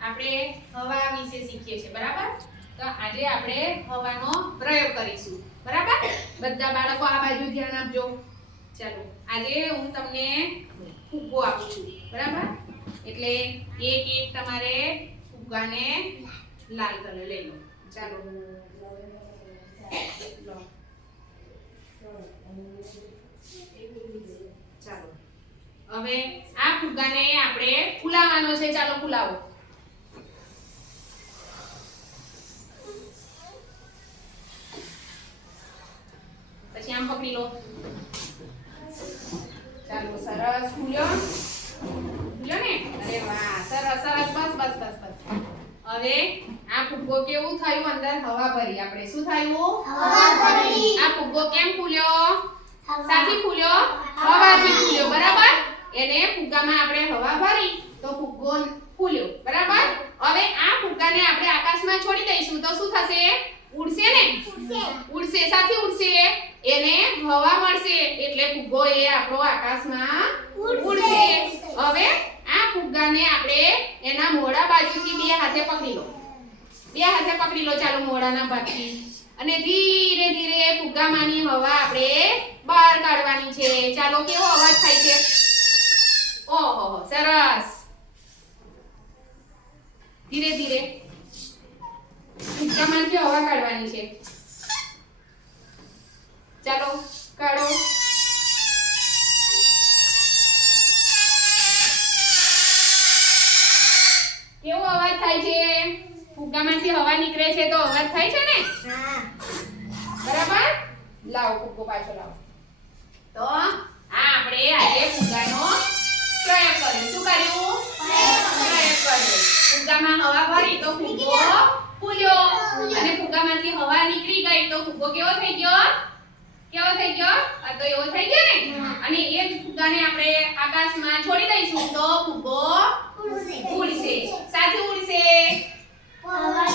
આપણે હવા વિશે શીખીએ છીએ બરાબર તો આજે આપણે હવાનો પ્રયોગ કરીશું બરાબર બધા બાળકો આ બાજુ ધ્યાન આપજો ચાલો આજે હું તમને ફુગ્ગો આપું છું બરાબર એટલે એક એક તમારે ફુગ્ગાને લાલ કલર લઈ લો ચાલો ચાલો હવે આ ફુગ્ગાને આપણે ફૂલાવવાનો છે ચાલો ફૂલાવો પછી આમ પકડી લો ચાલો સરસ ફૂલ્યો ફૂલ્યો ને અરે વાહ સરસ સરસ બસ બસ બસ બસ હવે આ ફુગ્ગો કેવું થયું અંદર હવા ભરી આપણે શું થયું હવા ભરી આ ફુગ્ગો કેમ ફૂલ્યો સાથી ફૂલ્યો હવાથી ફૂલ્યો બરાબર એને ફુગ્ગામાં આપણે હવા ભરી તો ફુગ્ગો ફૂલ્યો બરાબર હવે આ ફુગ્ગાને આપણે આકાશમાં છોડી દઈશું તો શું થશે ઉડશે ને ઉડશે સાથી ઉડશે એને હવા મળશે એટલે ફુગ્ગો એ આપણો આકાશમાં ઉડશે હવે આ ફુગ્ગાને આપણે એના મોઢા બાજુથી બે હાથે પકડી લો ચાલો મોઢાના ભાગથી અને ધીરે ધીરે ફુગ્ગામાંની હવા આપણે બહાર કાઢવાની છે ચાલો કેવો અવાજ થાય છે ઓહો સરસ ધીરે ધીરે ફુગ્ગામાંથી હવા કાઢવાની છે ચાલો કાઢો કેવો અવાજ થાય છે ફુગ્ગામાંથી હવા નીકળે છે તો અવાજ થાય છે ને હા બરાબર લાવો ફુગ્ગો પાછો લાવો તો આ આપણે આજે ફુગ્ગાનો પ્રયોગ કર્યો શું કર્યું પ્રયોગ કર્યો ફુગ્ગામાં હવા ભરી તો ફુગ્ગો ફૂલ્યો અને ફુગ્ગામાંથી હવા નીકળી ગઈ તો ફુગ્ગો કેવો થઈ ગયો આ તો એવો થઈ ગયો ને અને એ જ ફુગ્ગાને આપણે આકાશમાં છોડી દઈશું તો ફુગ્ગો ઉડશે સાથે ઉડશે હવા